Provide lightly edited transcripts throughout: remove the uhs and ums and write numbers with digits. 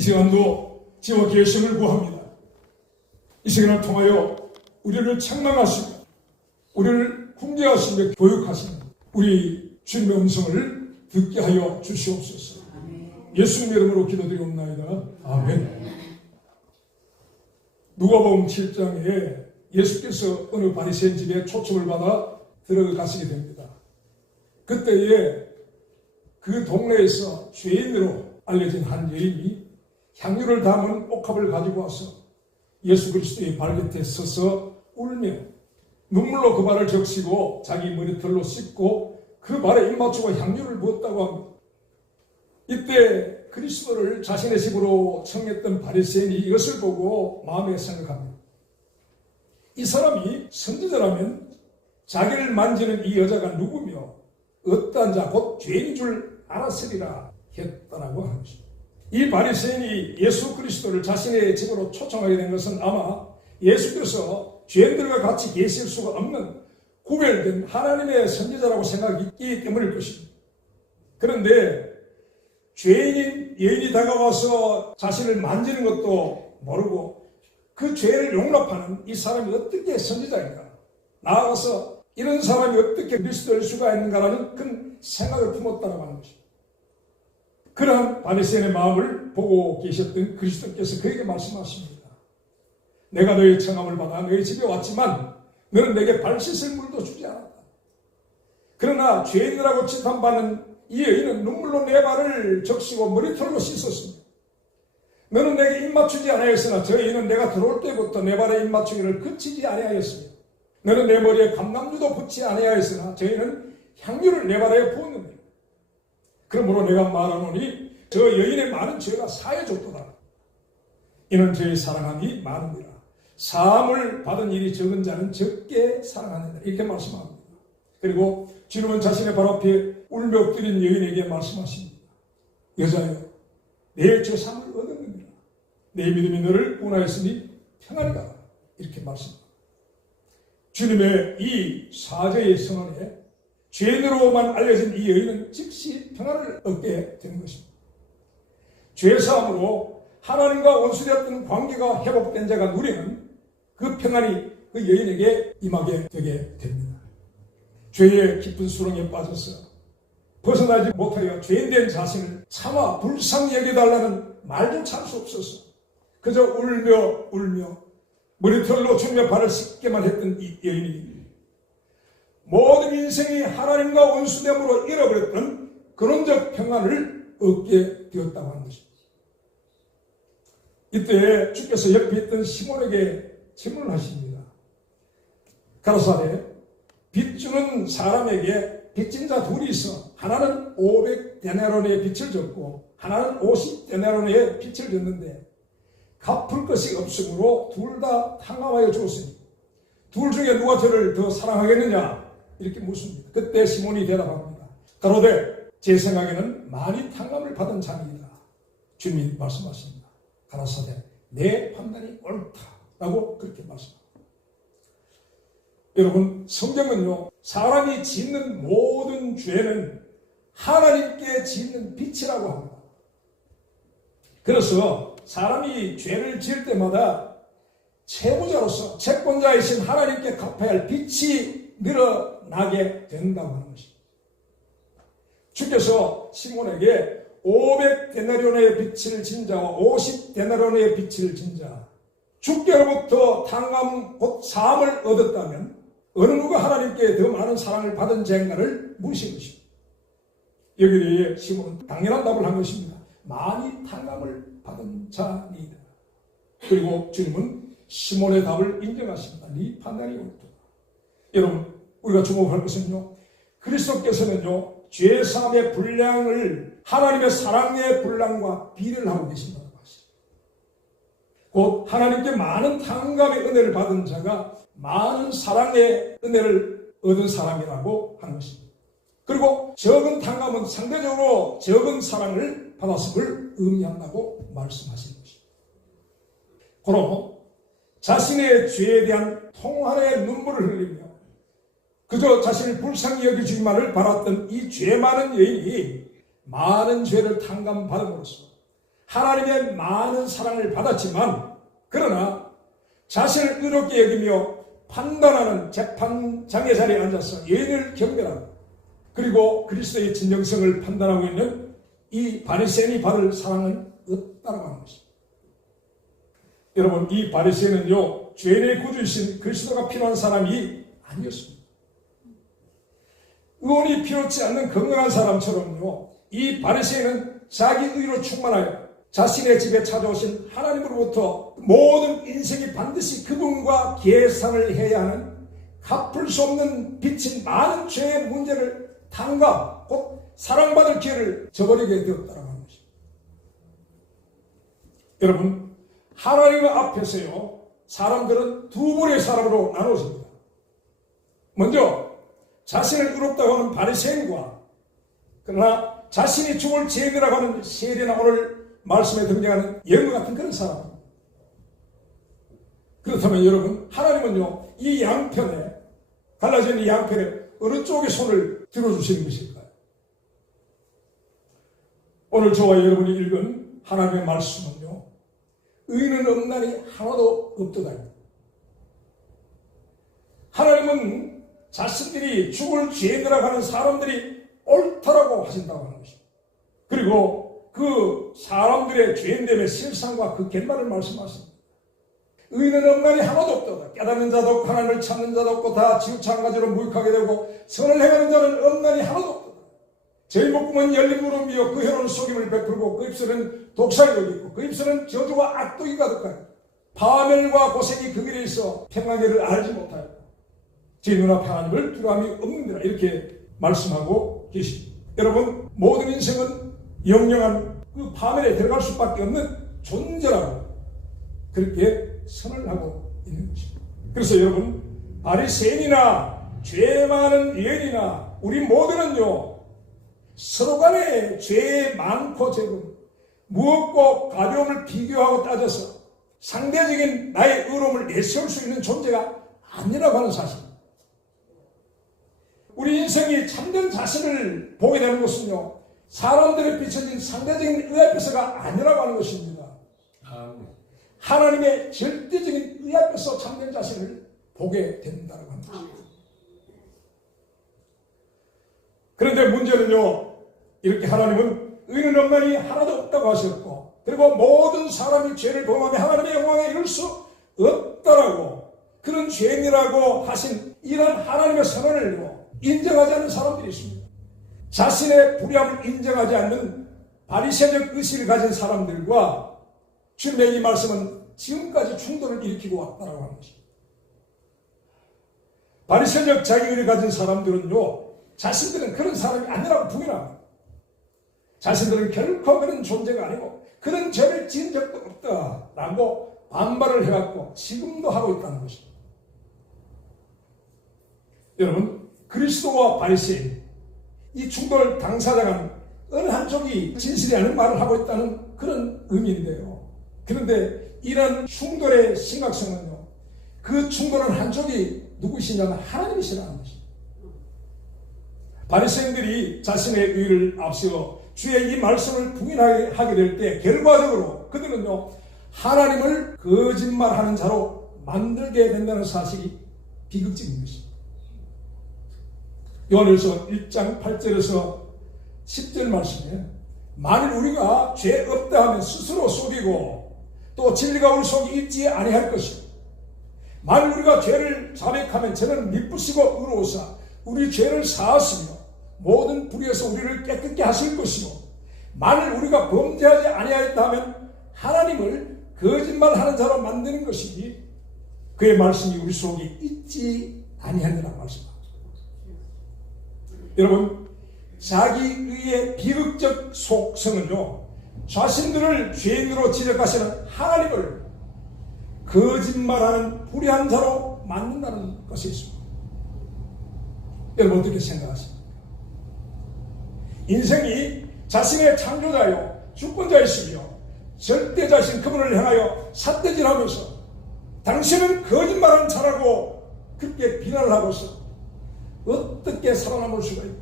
이 시간도 지와 계심을 구합니다. 이 시간을 통하여 우리를 책망하시고 우리를 훈계하시며 교육하시며 우리 주님의 음성을 듣게 하여 주시옵소서. 예수님의 이름으로 기도드리옵나이다. 아멘. 누가복음 7장에 예수께서 어느 바리새인 집에 초청을 받아 들어가시게 됩니다. 그때에 그 동네에서 죄인으로 알려진 한 여인이 향유를 담은 옥합을 가지고 와서 예수 그리스도의 발곁에 서서 울며 눈물로 그 발을 적시고 자기 머리털로 씻고 그 발에 입맞추고 향유를 부었다고 합니다. 이때 그리스도를 자신의 집으로 청했던 바리새인이 이것을 보고 마음에 생각합니다. 이 사람이 선지자라면 자기를 만지는 이 여자가 누구며 어떠한 자 곧 죄인인 줄 알았으리라 했다라고 하는 것입니다. 이 바리새인이 예수 그리스도를 자신의 집으로 초청하게 된 것은 아마 예수께서 죄인들과 같이 계실 수가 없는 구별된 하나님의 선지자라고 생각했기 때문일 것입니다. 그런데 죄인인 여인이 다가와서 자신을 만지는 것도 모르고 그 죄를 용납하는 이 사람이 어떻게 선지자인가? 나아가서 이런 사람이 어떻게 그리스도일 수가 있는가라는 큰 생각을 품었다고 하는 것입니다. 그러한 바리새인의 마음을 보고 계셨던 그리스도께서 그에게 말씀하십니다. 내가 너의 청함을 받아 너의 집에 왔지만 너는 내게 발 씻을 물도 주지 않았다. 그러나 죄인이라고 칭찬받는 이 여인은 눈물로 내 발을 적시고 머리털로 씻었습니다. 너는 내게 입맞추지 아니하였으나 저 여인은 내가 들어올 때부터 내 발에 입맞추기를 그치지 아니하였으며 너는 내 머리에 감람유도 붙지 아니하였으나 저 여인은 향유를 내 발에 부었느니라. 그러므로 내가 말하노니 저 여인의 많은 죄가 사해졌도다. 이는 저의 사랑함이 많으니라. 사함을 받은 일이 적은 자는 적게 사랑하느니라. 이렇게 말씀합니다. 그리고 주님은 자신의 발 앞에 울며 엎드린 여인에게 말씀하십니다. 여자여, 내 죄사함을 얻었느니라. 내 믿음이 너를 구원하였으니 평안히 가라. 이렇게 말씀합니다. 주님의 이 사죄의 선언에 죄인으로만 알려진 이 여인은 즉시 평안을 얻게 된 것입니다. 죄사함으로 하나님과 원수되었던 관계가 회복된 자가 누리는 그 평안이 그 여인에게 임하게 되게 됩니다. 죄의 깊은 수렁에 빠져서 벗어나지 못하여 죄인된 자신을 차마 불쌍히 여겨달라는 말조차 할 수 없어서 그저 울며 머리털로 주님의 발을 씻게만 했던 이 여인이 모든 인생이 하나님과 원수됨으로 잃어버렸던 근원적 평안을 얻게 되었다고 하는 것입니다. 이때 주께서 옆에 있던 시몬에게 질문을 하십니다. 가로사대 빚 주는 사람에게 빚진 자 둘이 있어 하나는 500데나리온의 빚을 졌고 하나는 50데나리온의 빚을 졌는데 갚을 것이 없으므로 둘 다 탕감하여 주었으니 둘 중에 누가 저를 더 사랑하겠느냐 이렇게 묻습니다. 그때 시몬이 대답합니다. 가로되 제 생각에는 많이 탕감을 받은 자입니다. 주님이 말씀하십니다. 가로사대 내 판단이 옳다라고 그렇게 말씀합니다. 여러분, 성경은요, 사람이 짓는 모든 죄는 하나님께 짓는 빚이라고 합니다. 그래서 사람이 죄를 지을 때마다 채무자로서 채권자이신 하나님께 갚아야 할 빚이 늘어나게 된다고 하는 것입니다. 주께서 시몬에게 500데나리온의 빚을 진 자와 50데나리온의 빚을 진 자, 주께로부터 탕감 곧 사함을 얻었다면 어느 누가 하나님께 더 많은 사랑을 받은 자인가를 물으신 것입니다. 여기에 시몬은 당연한 답을 한 것입니다. 많이 탕감을 받은 자니이다. 그리고 주님은 시몬의 답을 인정하십니다. 네 판단이 옳다. 여러분, 우리가 주목할 것은요, 그리스도께서는요, 죄사함의 분량을 하나님의 사랑의 분량과 비례를 하고 계신다고 하십니다. 곧 하나님께 많은 탕감의 은혜를 받은 자가 많은 사랑의 은혜를 얻은 사람이라고 하는 것입니다. 그리고 적은 탕감은 상대적으로 적은 사랑을 받았음을 의미한다고 말씀하신 것입니다. 그럼 자신의 죄에 대한 통한의 눈물을 흘리며 그저 자신을 불쌍히 여겨주기만을 바랐던 이 죄 많은 여인이 많은 죄를 탕감받음으로써 하나님의 많은 사랑을 받았지만 그러나 자신을 의롭게 여기며 판단하는 재판장의 자리에 앉아서 예를 경멸하고 그리고 그리스도의 진정성을 판단하고 있는 이 바리새인이 받을 사랑은 없다라고 하는 것입니다. 여러분, 이 바리새인은요, 죄인의 구주이신 그리스도가 필요한 사람이 아니었습니다. 의원이 필요치 않는 건강한 사람처럼요, 이 바리새인은 자기 의로 충만하여 자신의 집에 찾아오신 하나님으로부터 모든 인생이 반드시 그분과 계산을 해야 하는 갚을 수 없는 빚인 많은 죄의 문제를 탕감, 곧 사랑받을 기회를 저버리게 되었다고 하는 것입니다. 여러분, 하나님 앞에서요, 사람들은 두 부류의 사람으로 나눠집니다. 먼저 자신을 의롭다고 하는 바리새인과 그러나 자신이 죽을 죄인이라고 하는 세리나 오늘 말씀에 등장하는 영과 같은 그런 사람입니다. 그렇다면 여러분, 하나님은요, 이 양편에 갈라진 이 양편에 어느 쪽에 손을 들어주시는 것일까요? 오늘 저와 여러분이 읽은 하나님의 말씀은요, 의인은 없나니 하나도 없도다입니다. 하나님은 자신들이 죽을 죄인이라고 하는 사람들이 옳다라고 하신다고 하는 것입니다. 그리고 그 사람들의 죄인됨의 실상과 그 결말을 말씀하십니다. 의인은 없나니 하나도 없도다. 깨닫는 자도 없고 하나님을 찾는 자도 없고 다 지우창 가지로 무익하게 되고 선을 행하는 자는 없나니 하나도 없도다. 저희 목구멍은 열린 무릎이요 그 혀로는 속임을 베풀고 그 입술은 독살이 있고 그 입술은 저주와 악독이 가득하여 파멸과 고생이 그 길에 있어 평안을 알지 못하여 제 눈앞에 하나님을 두려움이 없느니라 이렇게 말씀하고 계십니다. 여러분, 모든 인생은 영영한 그 파멸에 들어갈 수밖에 없는 존재라고 그렇게 선언하고 있는 것입니다. 그래서 여러분, 바리새인이나 죄 많은 예언이나 우리 모두는요, 서로 간에 죄 많고 적음, 무겁고 가벼움을 비교하고 따져서 상대적인 나의 의로움을 내세울 수 있는 존재가 아니라고 하는 사실입니다. 우리 인생이 참된 자신을 보게 되는 것은요, 사람들의 비춰진 상대적인 의 앞에서가 아니라고 하는 것입니다. 하나님의 절대적인 의 앞에서 참된 자신을 보게 된다고 합니다. 그런데 문제는요, 이렇게 하나님은 의는 없나니 하나도 없다고 하셨고, 그리고 모든 사람이 죄를 범하며 하나님의 영광에 이를 수 없다라고, 그런 죄인이라고 하신 이런 하나님의 선언을요, 인정하지 않는 사람들이 있습니다. 자신의 불의함을 인정하지 않는 바리새적 의식을 가진 사람들과 주님의 이 말씀은 지금까지 충돌을 일으키고 왔다고 하는 것입니다. 바리새적 자기의를 가진 사람들은요, 자신들은 그런 사람이 아니라고 부인합니다. 자신들은 결코 그런 존재가 아니고 그런 죄를 지은 적도 없다라고 반발을 해왔고 지금도 하고 있다는 것입니다. 여러분, 그리스도와 바리새인 이 충돌 당사자가 어느 한쪽이 진실이 아닌 말을 하고 있다는 그런 의미인데요. 그런데 이런 충돌의 심각성은요, 그 충돌은 한쪽이 누구시냐면 하나님이시라는 것입니다. 바리새인들이 자신의 의를 앞세워 주의 이 말씀을 부인하게 될 때 결과적으로 그들은요, 하나님을 거짓말하는 자로 만들게 된다는 사실이 비극적인 것입니다. 요한일서 1장 8절에서 10절 말씀에 만일 우리가 죄 없다 하면 스스로 속이고 또 진리가 우리 속에 있지 아니할 것이고 만일 우리가 죄를 자백하면 저는 미쁘시고 의로우사 우리 죄를 사하시며 모든 불의에서 우리를 깨끗게 하실 것이고 만일 우리가 범죄하지 아니하였다 하면 하나님을 거짓말하는 자로 만드는 것이니 그의 말씀이 우리 속에 있지 아니하느라 말씀합니다. 여러분, 자기의 비극적 속성은요, 자신들을 죄인으로 지적하시는 하나님을 거짓말하는 불의한 자로 만든다는 것이 있습니다. 여러분, 어떻게 생각하십니까? 인생이 자신의 창조자요 주권자이시며 절대자이신 그분을 향하여 삿대질하면서 당신은 거짓말하는 자라고 그렇게 비난을 하고서 어떻게 살아남을 수가 있고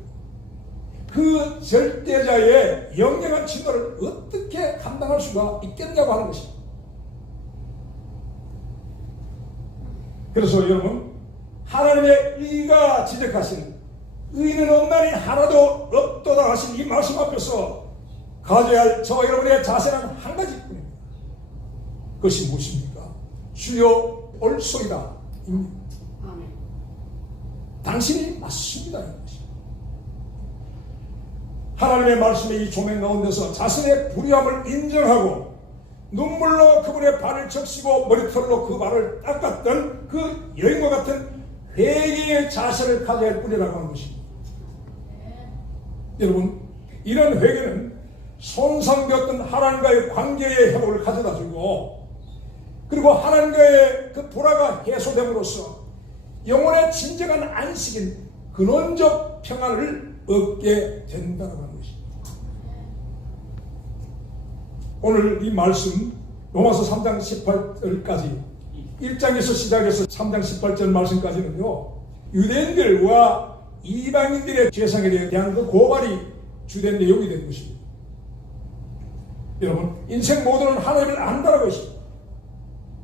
그 절대자의 영영한 진노를 어떻게 감당할 수가 있겠냐고 하는 것입니다. 그래서 여러분, 하나님의 의가 지적하신 의는 없나니 하나도 없도다 하신 이 말씀 앞에서 가져야 할 저와 여러분의 자세는 한 가지뿐입니다. 그것이 무엇입니까? 주여 옳소이다 입니다. 당신이 맞습니다. 하나님의 말씀의 이 조명 가운데서 자신의 불의함을 인정하고 눈물로 그분의 발을 적시고 머리털로 그 발을 닦았던 그 여인과 같은 회개의 자세를 가져야 할 뿐이라고 하는 것입니다. 여러분, 이런 회개는 손상되었던 하나님과의 관계의 회복을 가져다 주고, 그리고 하나님과의 그 불화가 해소됨으로써 영혼의 진정한 안식인 근원적 평안을 얻게 된다는 것입니다. 오늘 이 말씀 로마서 3장 18절까지 1장에서 시작해서 3장 18절 말씀까지는요, 유대인들과 이방인들의 죄상에 대한 그 고발이 주된 내용이 된 것입니다. 여러분, 인생 모두는 하나님을 안다는 것입니다.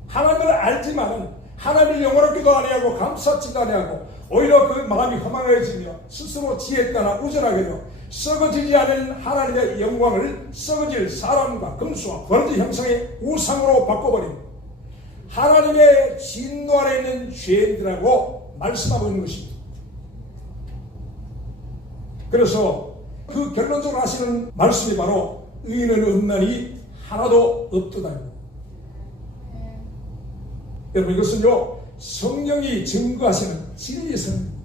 하나님을 알지만 하나님을 영원하기도 아니하고 감사치도 아니하고 오히려 그 마음이 허망해지며 스스로 지혜있거나 우절하게 되어 썩어지지 않은 하나님의 영광을 썩어질 사람과 금수와 번지 형상의 우상으로 바꿔버립니다. 하나님의 진노 아래 있는 죄인들하고 말씀하고 있는 것입니다. 그래서 그 결론적으로 하시는 말씀이 바로 의인은 없나니 하나도 없도다. 여러분, 이것은요 성령이 증거하시는 진리의 선입니다.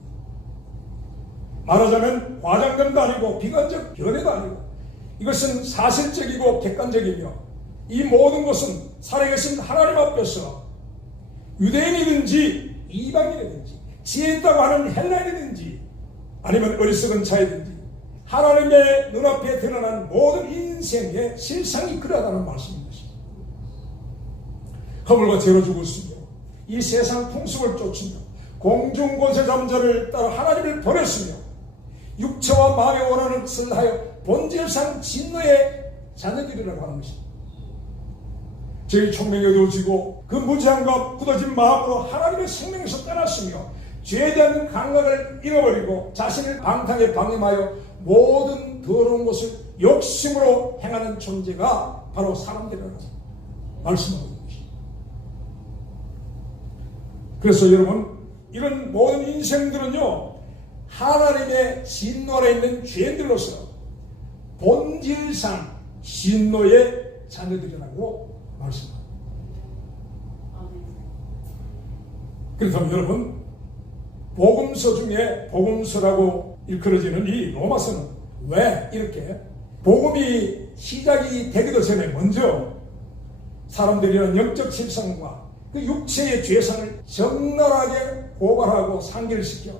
말하자면 과장됨도 아니고 비관적 견해도 아니고 이것은 사실적이고 객관적이며 이 모든 것은 살아계신 하나님 앞에서 유대인이든지 이방인이든지 지혜 있다고 하는 헬라인이든지 아니면 어리석은 자이든지 하나님의 눈앞에 드러난 모든 인생의 실상이 그러하다는 말씀인 것입니다. 허물과 죄로 죽었으며 이 세상 풍습을 쫓으며 공중권세 잠자를 따라 하나님을 버렸으며 육체와 마음에 원하는 것을 하여 본질상 진노의 자녀들이라고 하는 것입니다. 저희 총명이 어두워지고 그 무지함과 굳어진 마음으로 하나님의 생명에서 떠났으며 죄에 대한 감각을 잃어버리고 자신을 방탕에 방임하여 모든 더러운 것을 욕심으로 행하는 존재가 바로 사람들이라고 말씀하고 있는 것입니다. 그래서 여러분, 이런 모든 인생들은요 하나님의 진노 아래 있는 죄인들로서 본질상 진노의 자녀들이라고 말씀합니다. 그렇다면 여러분, 복음서 중에 복음서라고 일컬어지는 이 로마서는 왜 이렇게 복음이 시작이 되기도 전에 먼저 사람들이란 영적 실상과 그 육체의 죄상을 적나라하게 고발하고 상기시켜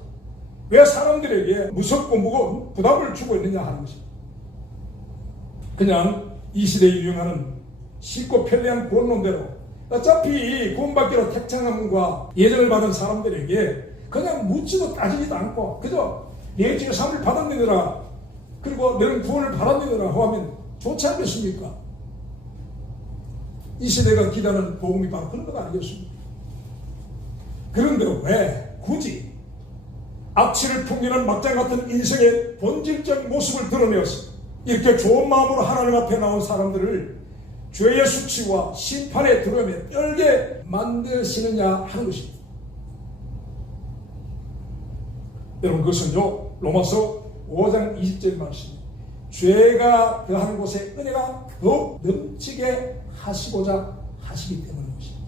왜 사람들에게 무섭고 무거운 부담을 주고 있느냐 하는 것입니다. 그냥 이 시대에 유행하는 쉽고 편리한 구원론대로 어차피 구원받기로 택장함과 예정을 받은 사람들에게 그냥 묻지도 따지지도 않고 그저 내 죄 사함을 받았느니라, 그리고 너는 구원을 받았느니라 하면 좋지 않겠습니까? 이 시대가 기다리는 복음이 바로 그런 것 아니겠습니까? 그런데 왜 굳이 악취를 풍기는 막장 같은 인생의 본질적 모습을 드러내어서 이렇게 좋은 마음으로 하나님 앞에 나온 사람들을 죄의 수치와 심판의 두려움에 떨게 만드시느냐 하는 것입니다. 여러분, 그것은요 로마서 5장 20절 말씀, 죄가 더하는 곳에 은혜가 더욱 넘치게 하시고자 하시기 때문인 것입니다.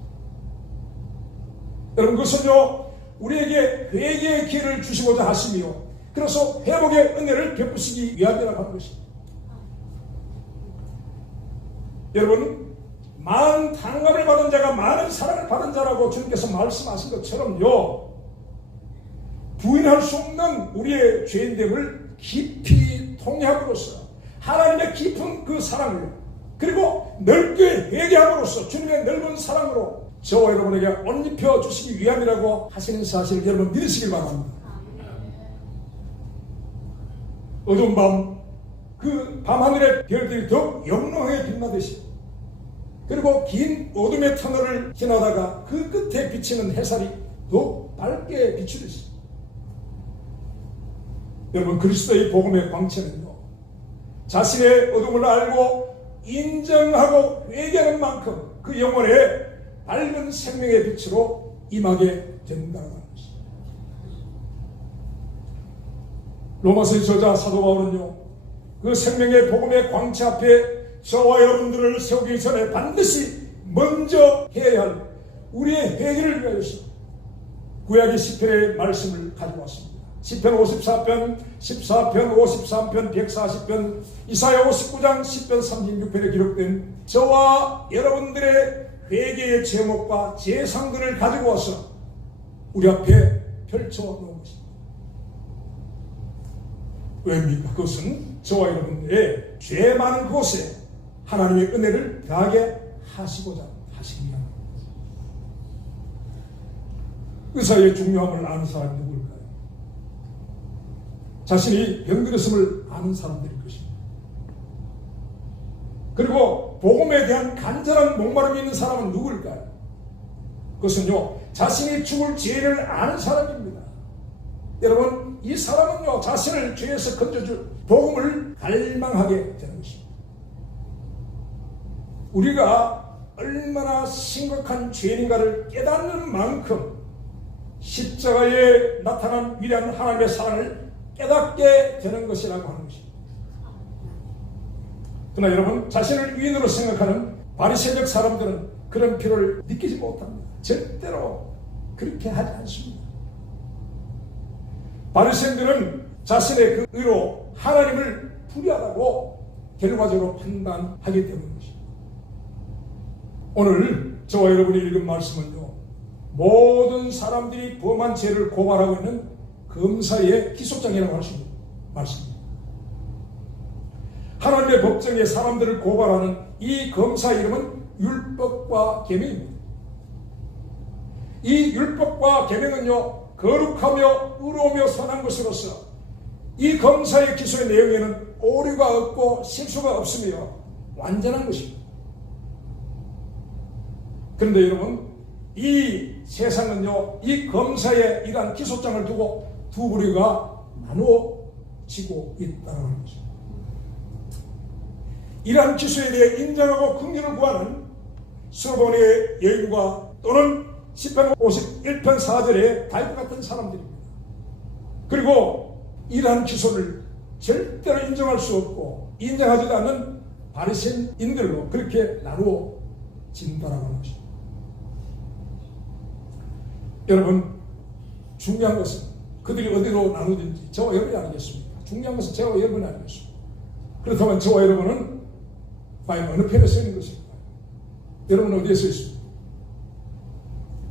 여러분, 그것은요 우리에게 회개의 기회를 주시고자 하시며 그래서 회복의 은혜를 베푸시기 위함이라고 하는 것입니다. 여러분, 많은 탕감을 받은 자가 많은 사랑을 받은 자라고 주님께서 말씀하신 것처럼요, 부인할 수 없는 우리의 죄인됨을 깊이 통회함으로써 하나님의 깊은 그 사랑을, 그리고 넓게 회개함으로써 주님의 넓은 사랑으로 저와 여러분에게 옷 입혀 주시기 위함이라고 하시는 사실을 여러분 믿으시길 바랍니다. 어두운 밤, 그 밤하늘의 별들이 더욱 영롱하게 빛나듯이, 그리고 긴 어둠의 터널을 지나다가 그 끝에 비치는 햇살이 더욱 밝게 비추듯이, 여러분, 그리스도의 복음의 광채는요, 자신의 어둠을 알고 인정하고 회개하는 만큼 그 영혼의 밝은 생명의 빛으로 임하게 된다는 것입니다. 로마서의 저자 사도 바울은요, 그 생명의 복음의 광채 앞에 저와 여러분들을 세우기 전에 반드시 먼저 해야 할 우리의 회개를 위하여서 구약의 시편의 말씀을 가지고 왔습니다. 시편 54편, 14편, 53편, 140편, 이사야 59장, 10편 36편에 기록된 저와 여러분들의 회개의 제목과 제상들을 가지고 와서 우리 앞에 펼쳐놓은 것입니다. 왜입니까? 그것은 저와 여러분들의 죄 많은 곳에 하나님의 은혜를 더하게 하시고자 하시기 위함입니다. 의사의 중요함을 아는 사람이 누구일까요? 자신이 병들었음을 아는 사람들일 것입니다. 그리고 복음에 대한 간절한 목마름이 있는 사람은 누구일까요? 그것은요, 자신이 죽을 죄를 아는 사람입니다. 여러분, 이 사람은요, 자신을 죄에서 건져줄 복음을 갈망하게 되는 것입니다. 우리가 얼마나 심각한 죄인가를 깨닫는 만큼 십자가에 나타난 위대한 하나님의 사랑을 깨닫게 되는 것이라고 하는 것입니다. 그러나 여러분, 자신을 위인으로 생각하는 바리새적 사람들은 그런 필요를 느끼지 못합니다. 절대로 그렇게 하지 않습니다. 바리새인들은 자신의 그 의로 하나님을 불의하다고 결과적으로 판단하기 때문입니다. 오늘 저와 여러분이 읽은 말씀은요, 모든 사람들이 범한 죄를 고발하고 있는 검사의 기소장이라고 할 수 있는 말씀입니다. 하나님의 법정에 사람들을 고발하는 이 검사의 이름은 율법과 계명입니다. 이 율법과 계명은요, 거룩하며 의로우며 선한 것으로서 이 검사의 기소의 내용에는 오류가 없고 실수가 없으며 완전한 것입니다. 그런데 여러분, 이 세상은요, 이 검사의 이러한 기소장을 두고 두 부류가 나누어지고 있다는 것입니다. 이러한 기소에 대해 인정하고 긍휼을 구하는 수르본의 여인과 또는 시편 51편 4절의 다윗 같은 사람들입니다. 그리고 이러한 기소를 절대로 인정할 수 없고 인정하지도 않는 바리새인들로 그렇게 나누어진다라는 것입니다. 여러분, 중요한 것은 그들이 어디로 나누든지 저와 여러분이 알겠습니다. 중요한 것은 저와 여러분이 알겠습니다. 그렇다면 저와 여러분은 과연 어느 편에 서 있는 것일까요? 여러분은 어디에 서 있습니까?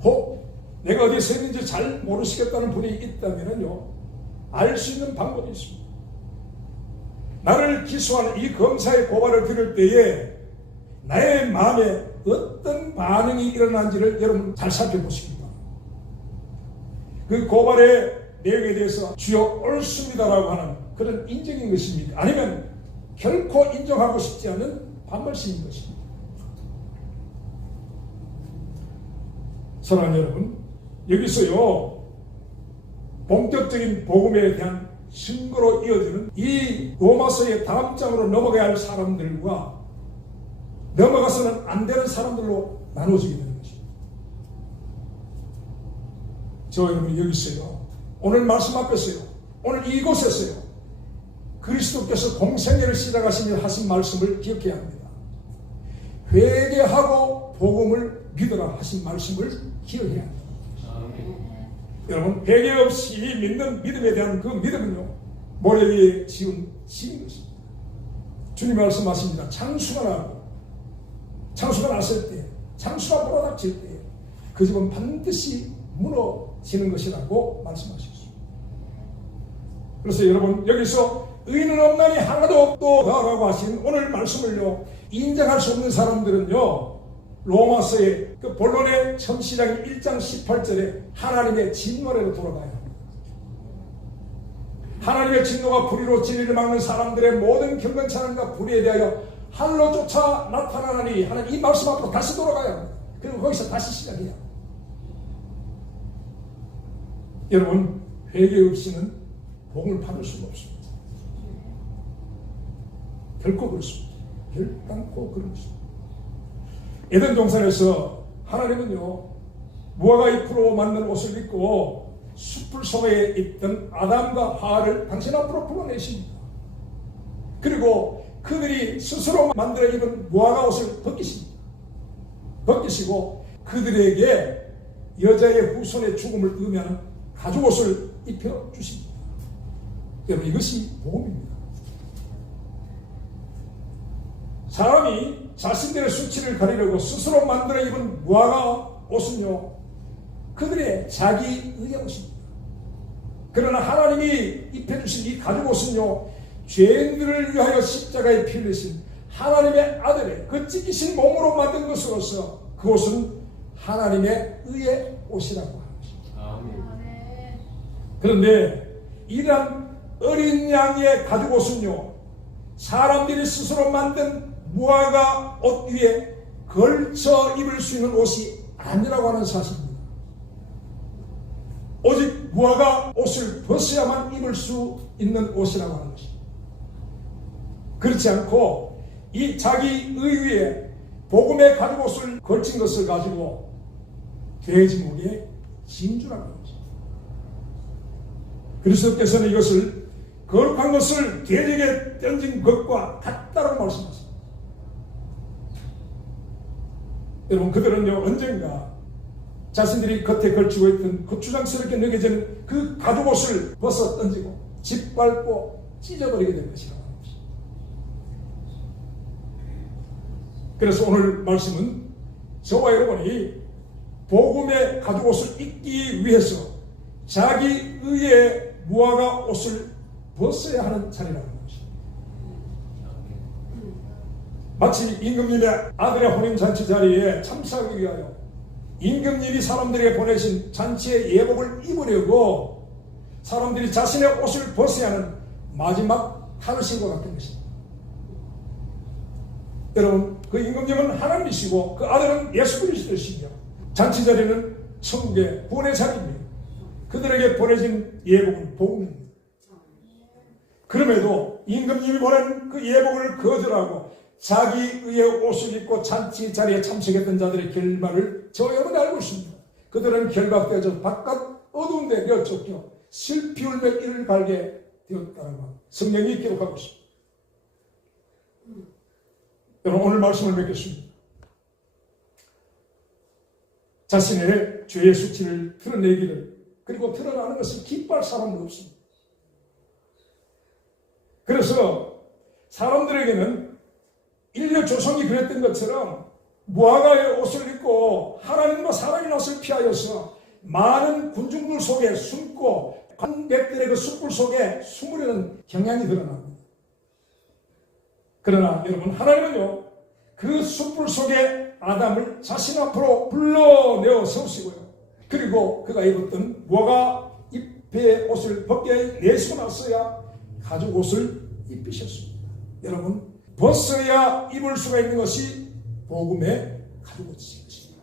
혹 내가 어디에 서 있는지 잘 모르시겠다는 분이 있다면요, 알 수 있는 방법이 있습니다. 나를 기소하는 이 검사의 고발을 들을 때에 나의 마음에 어떤 반응이 일어난지를 여러분 잘 살펴보시기 바랍니다. 그 고발의 내용에 대해서 주여 옳습니다라고 하는 그런 인정인 것입니까? 아니면 결코 인정하고 싶지 않은 반발심인 것입니다. 사랑하는 여러분, 여기서요, 본격적인 복음에 대한 증거로 이어지는 이 로마서의 다음 장으로 넘어가야 할 사람들과 넘어가서는 안 되는 사람들로 나눠지게 되는 것입니다. 저 여러분, 여기서요, 오늘 말씀 앞에서요, 오늘 이곳에서요, 그리스도께서 공생애를 시작하시며 하신 말씀을 기억해야 합니다. 회개하고 복음을 믿으라 하신 말씀을 기억해야 합니다. 여러분, 회개 없이 믿는 믿음에 대한 그 믿음은요, 모래 위에 지은 집인 것입니다. 주님 말씀하십니다. 창수가 나고 창수가 났을 때, 창수가 몰아닥칠 때 그 집은 반드시 무너지는 것이라고 말씀하셨습니다. 그래서 여러분, 여기서 의인은 없나니 하나도 없도다라고 하신 오늘 말씀을요, 인정할 수 없는 사람들은요, 로마서의 그 본론의 첨시장 1장 18절에 하나님의 진노래로 돌아가야 합니다. 하나님의 진노가 불의로 진리를 막는 사람들의 모든 경건찬함과 불의에 대하여 하늘로 쫓아 나타나니 하나님 이 말씀 앞으로 다시 돌아가야 합니다. 그리고 거기서 다시 시작해야 합니다. 여러분, 회개 없이는 복을 받을 수가 없습니다. 결코 그렇습니다. 결단코 그렇습니다. 에덴 동산에서 하나님은요, 무화과 잎으로 만든 옷을 입고 숯불 속에 있던 아담과 하와를 당신 앞으로 불러내십니다. 그리고 그들이 스스로 만들어 입은 무화과 옷을 벗기시고 그들에게 여자의 후손의 죽음을 의미하는 가죽옷을 입혀주십니다. 여러분, 이것이 복음입니다. 사람이 자신들의 수치를 가리려고 스스로 만들어 입은 무화과 옷은요, 그들의 자기 의의 옷입니다. 그러나 하나님이 입혀주신 이 가죽옷은요, 죄인들을 위하여 십자가에 피 흘리신 하나님의 아들의 그 찢기신 몸으로 만든 것으로서 그것은 하나님의 의의 옷이라고 하는 것입니다. 그런데 이러한 어린 양의 가죽옷은요, 사람들이 스스로 만든 무화과 옷 위에 걸쳐 입을 수 있는 옷이 아니라고 하는 사실입니다. 오직 무화과 옷을 벗어야만 입을 수 있는 옷이라고 하는 것입니다. 그렇지 않고 이 자기 의위에 복음의 가죽옷을 걸친 것을 가지고 돼지무리의 진주라고 하는 것입니다. 그리스도께서는 이것을 거룩한 것을 돼지에게 던진 것과 같다고 말씀하십니다. 여러분, 그들은요, 언젠가 자신들이 겉에 걸치고 있던 거추장스럽게 느껴지는 그 가죽옷을 벗어 던지고 짓밟고 찢어버리게 될 것이라고 하는 것입니다. 그래서 오늘 말씀은 저와 여러분이 복음의 가죽옷을 입기 위해서 자기 의의 무화과 옷을 벗어야 하는 자리라고 하는 것입니다. 마치 임금님의 아들의 혼인잔치 자리에 참석하기 위하여 임금님이 사람들에게 보내신 잔치의 예복을 입으려고 사람들이 자신의 옷을 벗어야 하는 마지막 하루신과 같은 것입니다. 여러분, 그 임금님은 하나님이시고 그 아들은 예수 그리스도시며 잔치 자리는 천국의 구원의 자리입니다. 그들에게 보내진 예복은 복음입니다. 그럼에도 임금님이 보낸 그 예복을 거절하고 자기 의의 옷을 입고 잔치 자리에 참석했던 자들의 결말을 저 여러분이 알고 있습니다. 그들은 결박되어져 바깥 어두운 데 내쫓겨 슬피 울며 이를 갈게 되었다는 성경이 기록하고 있습니다. 여러분, 오늘 말씀을 맺겠습니다. 자신의 죄의 수치를 드러내기를, 그리고 드러나는 것을 기뻐할 사람은 없습니다. 그래서 사람들에게는 인류 조상이 그랬던 것처럼 무화과의 옷을 입고 하나님과 사람의 낯을 피하여서 많은 군중들 속에 숨고 관객들의 그 숯불 속에 숨으려는 경향이 드러납니다. 그러나 여러분, 하나님은요, 그 숯불 속에 아담을 자신 앞으로 불러내어 세우시고요, 그리고 그가 입었던 무화과 잎의 옷을 벗게 내시고 나서야 가죽 옷을 입히셨습니다. 여러분, 벗어야 입을 수가 있는 것이 복음의 가죽옷입니다.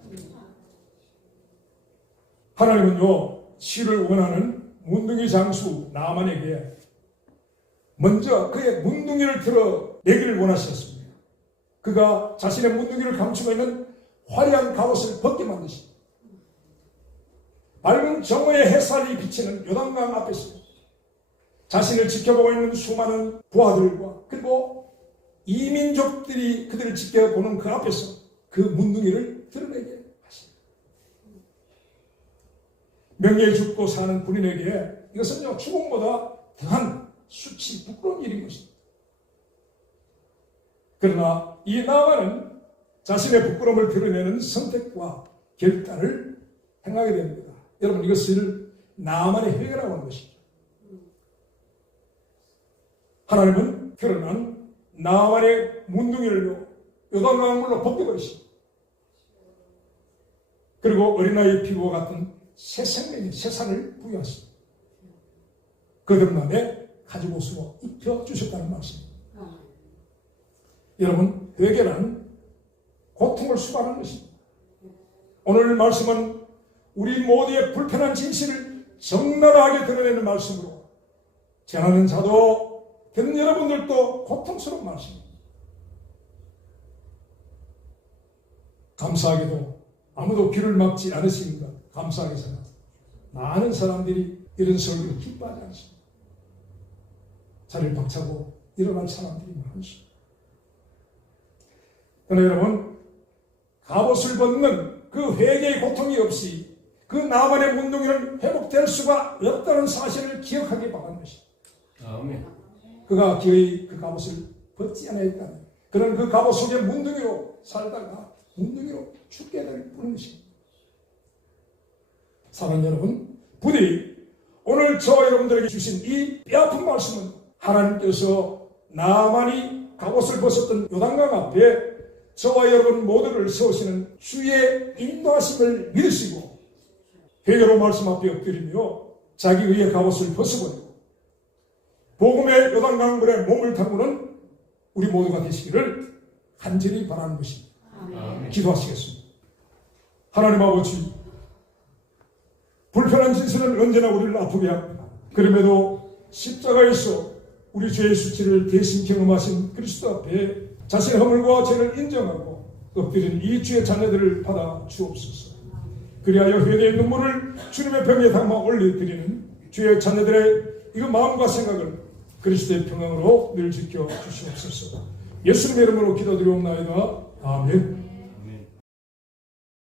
하나님은요, 치유를 원하는 문둥이 장수 나만에게 먼저 그의 문둥이를 드러내기를 원하셨습니다. 그가 자신의 문둥이를 감추고 있는 화려한 갑옷을 벗게 만드십니다. 밝은 정오의 햇살이 비치는 요단강 앞에서 자신을 지켜보고 있는 수많은 부하들과 그리고 이민족들이 그들을 지켜보는 그 앞에서 그 문둥이를 드러내게 하십니다. 명예에 죽고 사는 군인에게 이것은요, 죽음보다 더한 수치 부끄러운 일인 것입니다. 그러나 이 나만은 자신의 부끄러움을 드러내는 선택과 결단을 행하게 됩니다. 여러분, 이것을 나만의 회개라고 하는 것이죠. 하나님은 드러난 나만의 문둥이를요, 요단강물로 벗겨버리십니다. 그리고 어린아이의 피부와 같은 새 생명의 새 산을 부여하십니다. 거듭남의 가지고 숨어 입혀주셨다는 말씀입니다. 여러분, 회개란 고통을 수반하는 것입니다. 오늘 말씀은 우리 모두의 불편한 진실을 적나라하게 드러내는 말씀으로 전하는 자도 듣는 여러분들도 고통스러운 말씀입니다. 감사하게도 아무도 귀를 막지 않으십니다. 감사하게 생각합니다. 많은 사람들이 이런 설교를 기뻐하지 않습니다. 자리를 박차고 일어날 사람들이 많습니다. 그러나 여러분, 갑옷을 벗는 그 회개의 고통이 없이 그 나만의 문둥이는 회복될 수가 없다는 사실을 기억하기 바라는 것입니다. 아멘. 그가 기어이 그 갑옷을 벗지 않았다면 그는 그 갑옷 속에 문둥이로 살다가 문둥이로 죽게 될 뿐입니다. 사랑하는 여러분, 부디 오늘 저와 여러분들에게 주신 이 뼈아픈 말씀은 하나님께서 나만이 갑옷을 벗었던 요단강 앞에 저와 여러분 모두를 세우시는 주의 인도하심을 믿으시고 회개로 말씀 앞에 엎드리며 자기 의의 갑옷을 벗어버리고 복음의 요단강물에 몸을 담그는 우리 모두가 되시기를 간절히 바라는 것입니다. 아멘. 기도하시겠습니다. 하나님 아버지, 불편한 진실은 언제나 우리를 아프게 합니다. 그럼에도 십자가에서 우리 죄의 수치를 대신 경험하신 그리스도 앞에 자신의 허물과 죄를 인정하고 엎드린 이 주의 자녀들을 받아 주옵소서. 그리하여 회개의 눈물을 주님의 병에 담아 올려드리는 주의 자녀들의 이 마음과 생각을 그리스도의 평강으로 늘 지켜 주시옵소서. 예수님의 이름으로 기도드리옵나이다. 아멘.